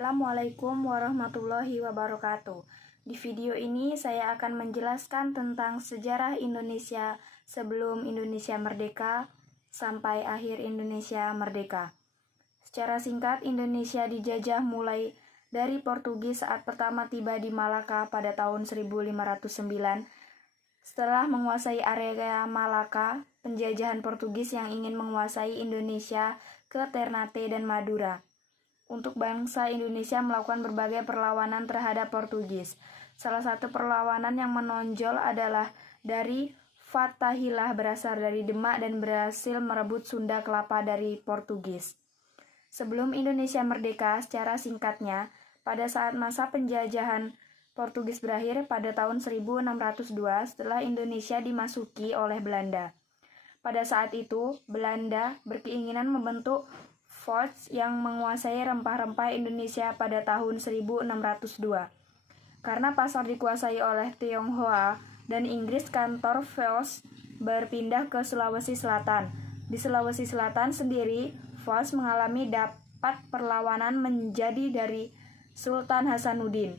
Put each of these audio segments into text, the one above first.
Assalamualaikum warahmatullahi wabarakatuh. Di video ini saya akan menjelaskan tentang sejarah Indonesia sebelum Indonesia merdeka sampai akhir Indonesia merdeka. Secara singkat, Indonesia dijajah mulai dari Portugis saat pertama tiba di Malaka pada tahun 1509. Setelah menguasai area Malaka, penjajahan Portugis yang ingin menguasai Indonesia ke Ternate dan Madura. Untuk bangsa Indonesia melakukan berbagai perlawanan terhadap Portugis. Salah satu perlawanan yang menonjol adalah dari Fathahillah berasal dari Demak dan berhasil merebut Sunda Kelapa dari Portugis. Sebelum Indonesia merdeka, secara singkatnya, pada saat masa penjajahan Portugis berakhir pada tahun 1602 setelah Indonesia dimasuki oleh Belanda. Pada saat itu, Belanda berkeinginan membentuk forts yang menguasai rempah-rempah Indonesia pada tahun 1602. Karena pasar dikuasai oleh Tionghoa dan Inggris, kantor Foch berpindah ke Sulawesi Selatan. Di Sulawesi Selatan sendiri, Foch mengalami dapat perlawanan menjadi dari Sultan Hasanuddin.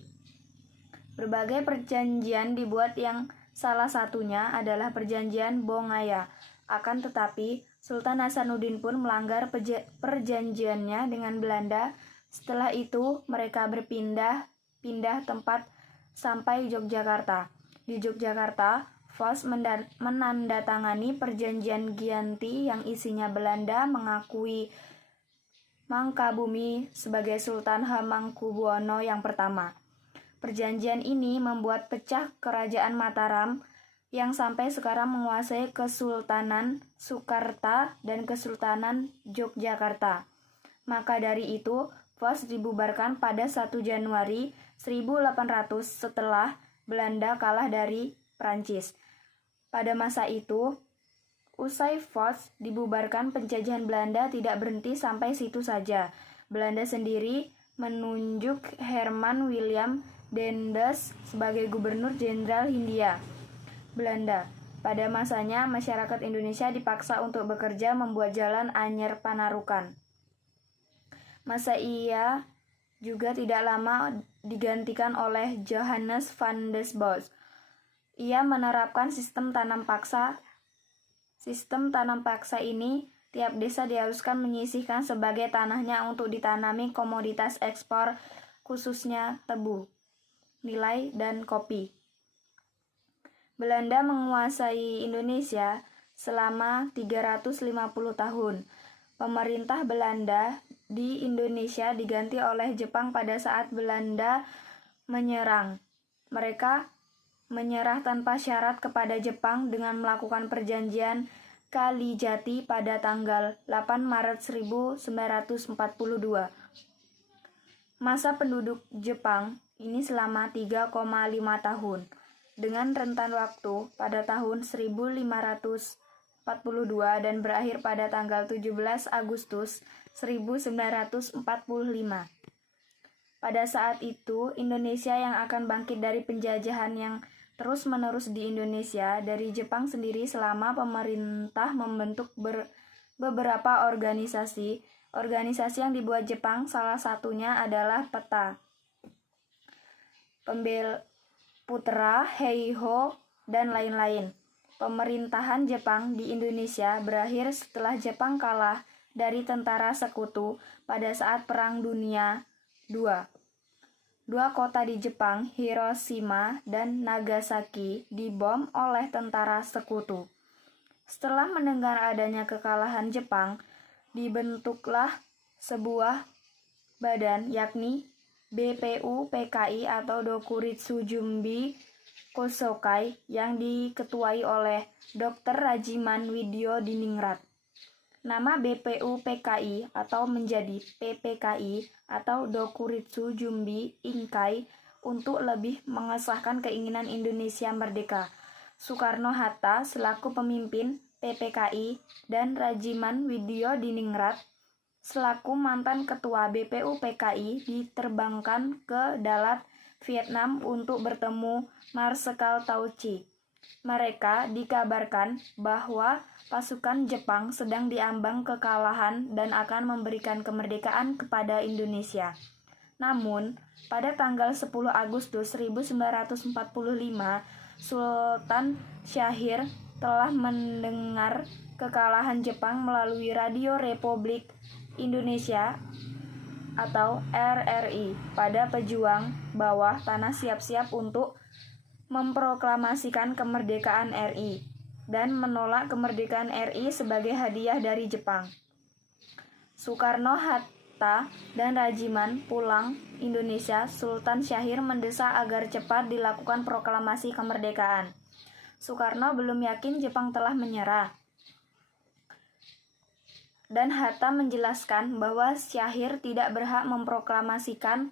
Berbagai perjanjian dibuat yang salah satunya adalah perjanjian Bongaya. Akan tetapi, Sultan Hasanuddin pun melanggar perjanjiannya dengan Belanda. Setelah itu, mereka berpindah tempat sampai Yogyakarta. Di Yogyakarta, Foch menandatangani perjanjian Giyanti yang isinya Belanda mengakui Mangkabumi sebagai Sultan Hamengkubuwono yang pertama. Perjanjian ini membuat pecah Kerajaan Mataram yang sampai sekarang menguasai Kesultanan Sukarta dan Kesultanan Yogyakarta. Maka dari itu, Foch dibubarkan pada 1 Januari 1800 setelah Belanda kalah dari Prancis. Pada masa itu, usai Foch dibubarkan, penjajahan Belanda tidak berhenti sampai situ saja. Belanda sendiri menunjuk Herman William Daendels sebagai Gubernur Jenderal Hindia Belanda. Pada masanya, masyarakat Indonesia dipaksa untuk bekerja membuat jalan Anyer Panarukan. Masa ia juga tidak lama digantikan oleh Johannes van der Bos. Ia menerapkan sistem tanam paksa. Sistem tanam paksa ini, tiap desa diharuskan menyisihkan sebagai tanahnya untuk ditanami komoditas ekspor, khususnya tebu, nilai, dan kopi. Belanda menguasai Indonesia selama 350 tahun. Pemerintah Belanda di Indonesia diganti oleh Jepang pada saat Belanda menyerang. Mereka menyerah tanpa syarat kepada Jepang dengan melakukan perjanjian Kalijati pada tanggal 8 Maret 1942. Masa penduduk Jepang ini selama 3,5 tahun. Dengan rentan waktu pada tahun 1542 dan berakhir pada tanggal 17 Agustus 1945. Pada saat itu, Indonesia yang akan bangkit dari penjajahan yang terus-menerus di Indonesia dari Jepang sendiri selama pemerintah membentuk beberapa organisasi. Organisasi yang dibuat Jepang salah satunya adalah Peta Putra, Heiho, dan lain-lain. Pemerintahan Jepang di Indonesia berakhir setelah Jepang kalah dari tentara sekutu pada saat Perang Dunia II. Dua kota di Jepang, Hiroshima dan Nagasaki, dibom oleh tentara sekutu. Setelah mendengar adanya kekalahan Jepang, dibentuklah sebuah badan, yakni BPU-PKI atau Dokuritsu Jumbi Kosokai, yang diketuai oleh Dr. Rajiman Widyo Diningrat. Nama BPU-PKI atau menjadi PPKI atau Dokuritsu Jumbi Inkai untuk lebih mengesahkan keinginan Indonesia merdeka. Soekarno-Hatta selaku pemimpin PPKI dan Rajiman Widyo Diningrat selaku mantan ketua BPU-PKI diterbangkan ke Dalat, Vietnam untuk bertemu Marsekal Tauci. Mereka dikabarkan bahwa pasukan Jepang sedang diambang kekalahan dan akan memberikan kemerdekaan kepada Indonesia. Namun, pada tanggal 10 Agustus 1945, Sultan Syahrir telah mendengar kekalahan Jepang melalui Radio Republik Indonesia atau RRI. Pada pejuang bawah tanah siap-siap untuk memproklamasikan kemerdekaan RI dan menolak kemerdekaan RI sebagai hadiah dari Jepang. Soekarno, Hatta, dan Rajiman pulang Indonesia. Sultan Syahrir mendesak agar cepat dilakukan proklamasi kemerdekaan. Soekarno belum yakin Jepang telah menyerah, dan Hatta menjelaskan bahwa Syahrir tidak berhak memproklamasikan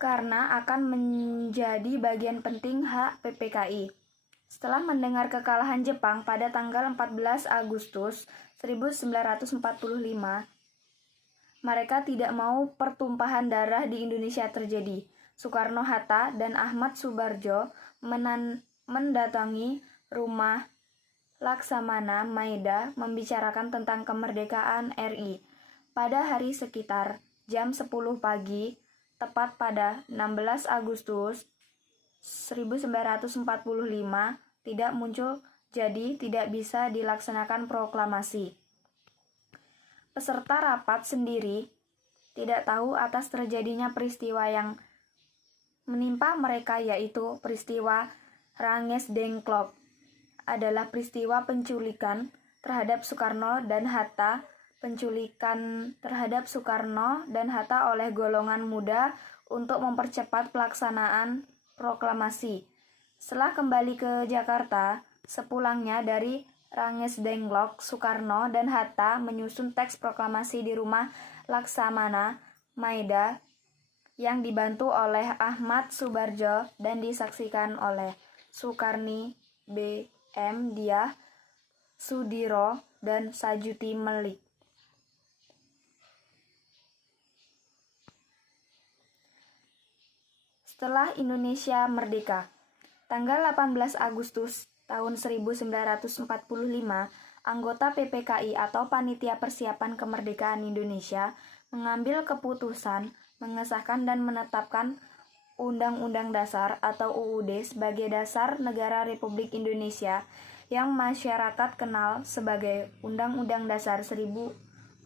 karena akan menjadi bagian penting hak PPKI. Setelah mendengar kekalahan Jepang pada tanggal 14 Agustus 1945, mereka tidak mau pertumpahan darah di Indonesia terjadi. Soekarno, Hatta, dan Ahmad Subarjo mendatangi rumah Laksamana Maeda membicarakan tentang kemerdekaan RI. Pada hari sekitar jam 10 pagi, tepat pada 16 Agustus 1945, tidak muncul, jadi tidak bisa dilaksanakan proklamasi. Peserta rapat sendiri tidak tahu atas terjadinya peristiwa yang menimpa mereka, yaitu peristiwa Ranges Dengklok. Adalah peristiwa penculikan terhadap Soekarno dan Hatta, penculikan terhadap Soekarno dan Hatta oleh golongan muda untuk mempercepat pelaksanaan proklamasi. Setelah kembali ke Jakarta, sepulangnya dari Ranges Dengklok, Soekarno dan Hatta menyusun teks proklamasi di rumah Laksamana Maeda yang dibantu oleh Ahmad Subarjo dan disaksikan oleh Sukarni, B.M. Diah, Sudiro, dan Sajuti Melik. Setelah Indonesia merdeka, tanggal 18 Agustus tahun 1945, anggota PPKI atau Panitia Persiapan Kemerdekaan Indonesia mengambil keputusan mengesahkan dan menetapkan Undang-Undang Dasar atau UUD sebagai dasar negara Republik Indonesia yang masyarakat kenal sebagai Undang-Undang Dasar 1445.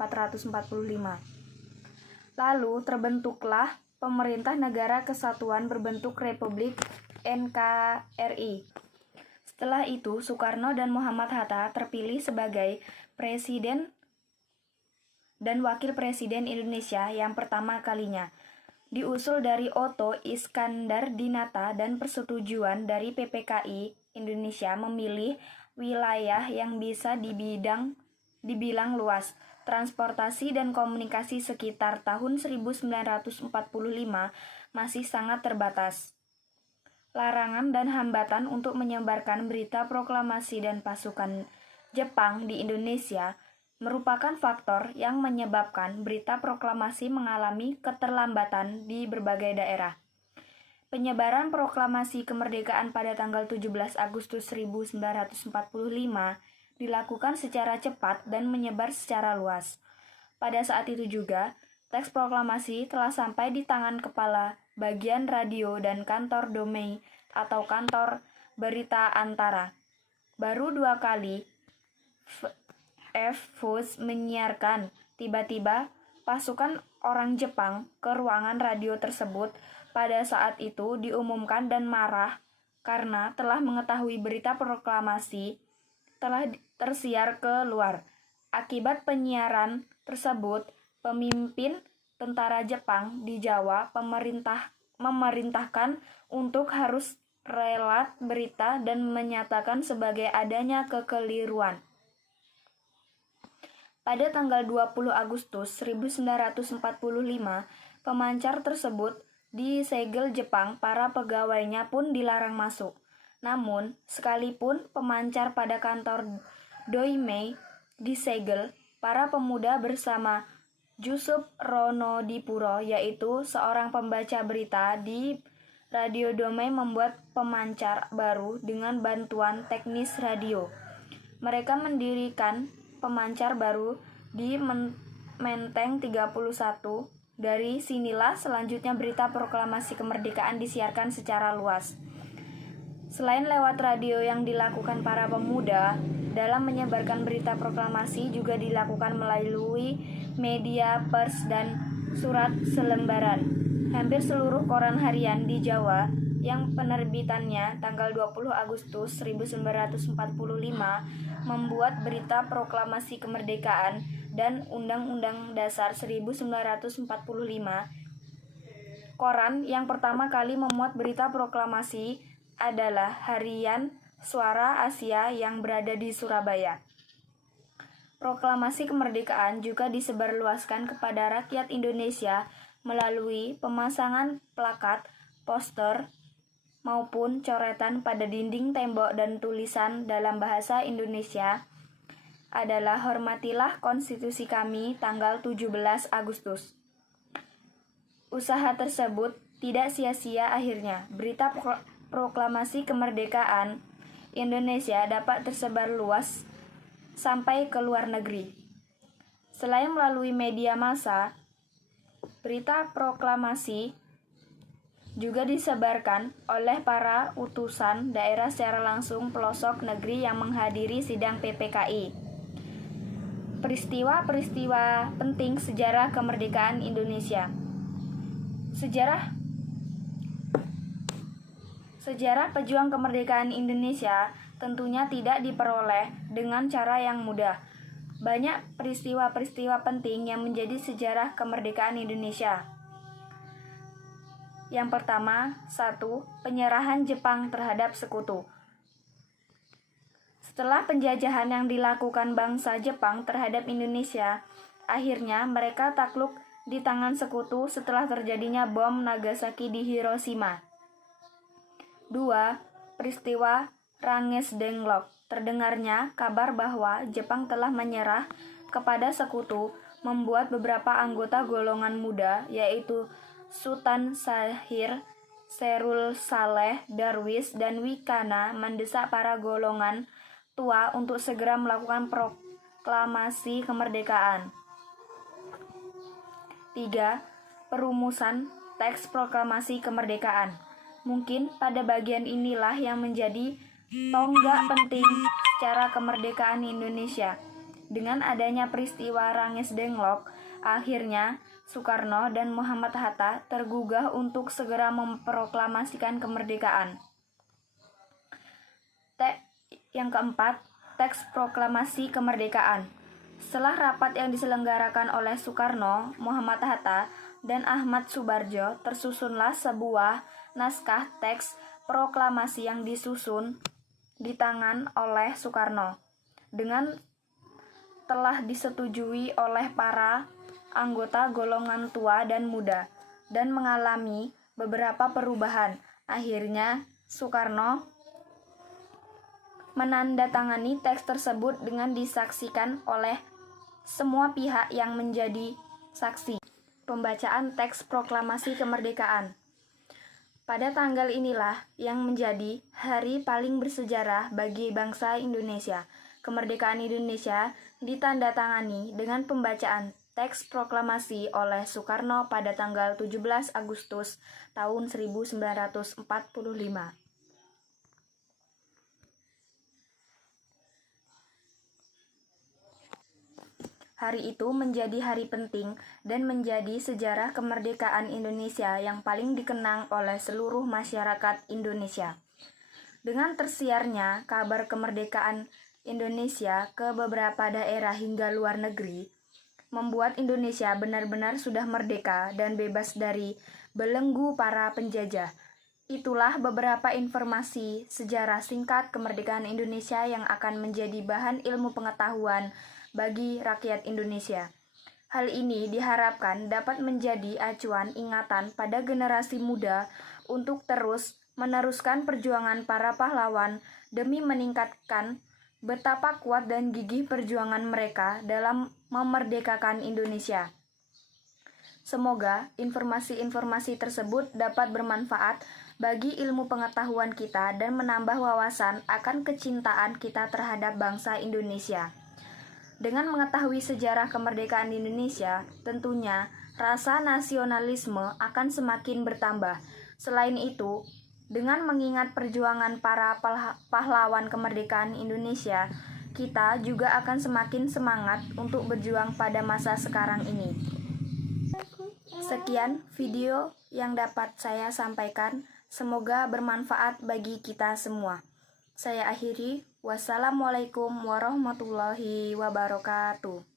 Lalu terbentuklah Pemerintah Negara Kesatuan berbentuk Republik NKRI. Setelah itu, Soekarno dan Muhammad Hatta terpilih sebagai Presiden dan Wakil Presiden Indonesia yang pertama kalinya. Diusul dari Otto Iskandar Dinata dan persetujuan dari PPKI, Indonesia memilih wilayah yang bisa dibilang luas. Transportasi dan komunikasi sekitar tahun 1945 masih sangat terbatas. Larangan dan hambatan untuk menyebarkan berita proklamasi dan pasukan Jepang di Indonesia merupakan faktor yang menyebabkan berita proklamasi mengalami keterlambatan di berbagai daerah. Penyebaran proklamasi kemerdekaan pada tanggal 17 Agustus 1945 dilakukan secara cepat dan menyebar secara luas. Pada saat itu juga, teks proklamasi telah sampai di tangan kepala bagian radio dan kantor Domei atau kantor berita antara. Baru 2 kali F.Fus menyiarkan, tiba-tiba pasukan orang Jepang ke ruangan radio tersebut pada saat itu diumumkan dan marah karena telah mengetahui berita proklamasi telah tersiar ke luar. Akibat penyiaran tersebut, pemimpin tentara Jepang di Jawa memerintahkan untuk harus relat berita dan menyatakan sebagai adanya kekeliruan. Pada tanggal 20 Agustus 1945, pemancar tersebut disegel Jepang, para pegawainya pun dilarang masuk. Namun, sekalipun pemancar pada kantor Doimei disegel, para pemuda bersama Jusup Ronodipuro, yaitu seorang pembaca berita di Radio Domei, membuat pemancar baru dengan bantuan teknis radio. Mereka mendirikan pemancar baru di Menteng 31 Dari sinilah selanjutnya berita proklamasi kemerdekaan disiarkan secara luas. Selain lewat radio yang dilakukan para pemuda, dalam menyebarkan berita proklamasi juga dilakukan melalui media pers dan surat selembaran. Hampir seluruh koran harian di Jawa yang penerbitannya tanggal 20 Agustus 1945 membuat berita proklamasi kemerdekaan dan Undang-Undang Dasar 1945. Koran yang pertama kali memuat berita proklamasi adalah Harian Suara Asia yang berada di Surabaya. Proklamasi kemerdekaan juga disebarluaskan kepada rakyat Indonesia melalui pemasangan plakat, poster, maupun coretan pada dinding tembok dan tulisan dalam bahasa Indonesia adalah Hormatilah Konstitusi Kami tanggal 17 Agustus. Usaha tersebut tidak sia-sia akhirnya. Berita proklamasi kemerdekaan Indonesia dapat tersebar luas sampai ke luar negeri. Selain melalui media massa, berita proklamasi juga disebarkan oleh para utusan daerah secara langsung pelosok negeri yang menghadiri sidang PPKI. Peristiwa-peristiwa penting sejarah kemerdekaan Indonesia. Sejarah pejuang kemerdekaan Indonesia tentunya tidak diperoleh dengan cara yang mudah. Banyak peristiwa-peristiwa penting yang menjadi sejarah kemerdekaan Indonesia. Yang pertama, 1. Penyerahan Jepang terhadap sekutu. Setelah penjajahan yang dilakukan bangsa Jepang terhadap Indonesia, akhirnya mereka takluk di tangan sekutu setelah terjadinya bom Nagasaki di Hiroshima. 2. Peristiwa Ranges Denglok. Terdengarnya kabar bahwa Jepang telah menyerah kepada sekutu membuat beberapa anggota golongan muda, yaitu Sultan Syahrir, Serul Saleh, Darwis, dan Wikana mendesak para golongan tua untuk segera melakukan proklamasi kemerdekaan. 3. Perumusan teks proklamasi kemerdekaan. Mungkin pada bagian inilah yang menjadi tonggak penting secara kemerdekaan Indonesia. Dengan adanya peristiwa Ranges Denglok, akhirnya Soekarno dan Muhammad Hatta tergugah untuk segera memproklamasikan kemerdekaan. Yang keempat, teks proklamasi kemerdekaan. Setelah rapat yang diselenggarakan oleh Soekarno, Muhammad Hatta, dan Ahmad Subarjo, tersusunlah sebuah naskah teks proklamasi yang disusun di tangan oleh Soekarno. Dengan telah disetujui oleh para anggota golongan tua dan muda, dan mengalami beberapa perubahan. Akhirnya, Soekarno menandatangani teks tersebut dengan disaksikan oleh semua pihak yang menjadi saksi. Pembacaan teks proklamasi kemerdekaan. Pada tanggal inilah yang menjadi hari paling bersejarah bagi bangsa Indonesia. Kemerdekaan Indonesia ditandatangani dengan pembacaan teks proklamasi oleh Soekarno pada tanggal 17 Agustus tahun 1945. Hari itu menjadi hari penting dan menjadi sejarah kemerdekaan Indonesia yang paling dikenang oleh seluruh masyarakat Indonesia. Dengan tersiarnya kabar kemerdekaan Indonesia ke beberapa daerah hingga luar negeri, membuat Indonesia benar-benar sudah merdeka dan bebas dari belenggu para penjajah. Itulah beberapa informasi sejarah singkat kemerdekaan Indonesia yang akan menjadi bahan ilmu pengetahuan bagi rakyat Indonesia. Hal ini diharapkan dapat menjadi acuan ingatan pada generasi muda untuk terus meneruskan perjuangan para pahlawan demi meningkatkan betapa kuat dan gigih perjuangan mereka dalam memerdekakan Indonesia. Semoga informasi-informasi tersebut dapat bermanfaat bagi ilmu pengetahuan kita dan menambah wawasan akan kecintaan kita terhadap bangsa Indonesia. Dengan mengetahui sejarah kemerdekaan Indonesia, tentunya rasa nasionalisme akan semakin bertambah. Selain itu, dengan mengingat perjuangan para pahlawan kemerdekaan Indonesia, kita juga akan semakin semangat untuk berjuang pada masa sekarang ini. Sekian video yang dapat saya sampaikan. Semoga bermanfaat bagi kita semua. Saya akhiri. Wassalamualaikum warahmatullahi wabarakatuh.